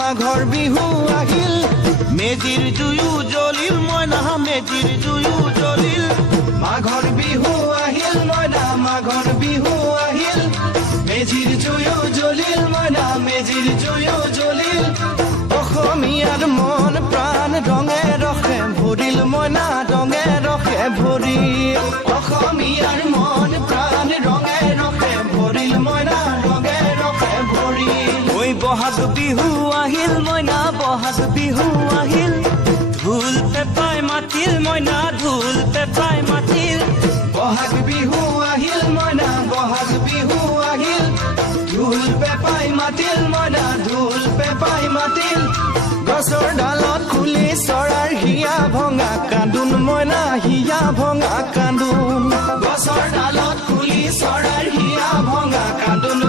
মাঘৰ বিহু আহিল মেজিৰ জুয়ো জ্বলিল মইনা মেজিৰ জুয়ো জ্বলিল মাঘৰ বিহু আহিল মইনা মাঘৰ বিহু আহিল মেজিৰ জুয়ো জ্বলিল মইনা মেজিৰ জুয়ো জ্বলিল অসমীয়াৰ মন প্ৰাণ ৰঙে ৰসে ভৰিল মইনা ৰঙে ৰসে ভৰিল অসমীয়াৰ মন প্ৰাণ ৰঙে ৰসে ভৰিল মইনা ৰঙে ৰসে ভৰিল ঐ বহাগ বিহু আহিল মইনা বহাগ বিহু আহিল ঢোল পেপাই মাতিল মইনা ঢোল পেপাই মাতিল বহাগ বিহু আহিল মইনা বহাগ বিহু আহিল ঢোল পেপাই মাতিল মইনা ঢোল পেপাই মাতিল গছৰ ডালত খুলি চৰাৰ হিয়া ভঙা কান্দোন মইনা হিয়া ভঙা কান্দোন গছৰ ডালত খুলি চৰাৰ হিয়া ভঙা কান্দোন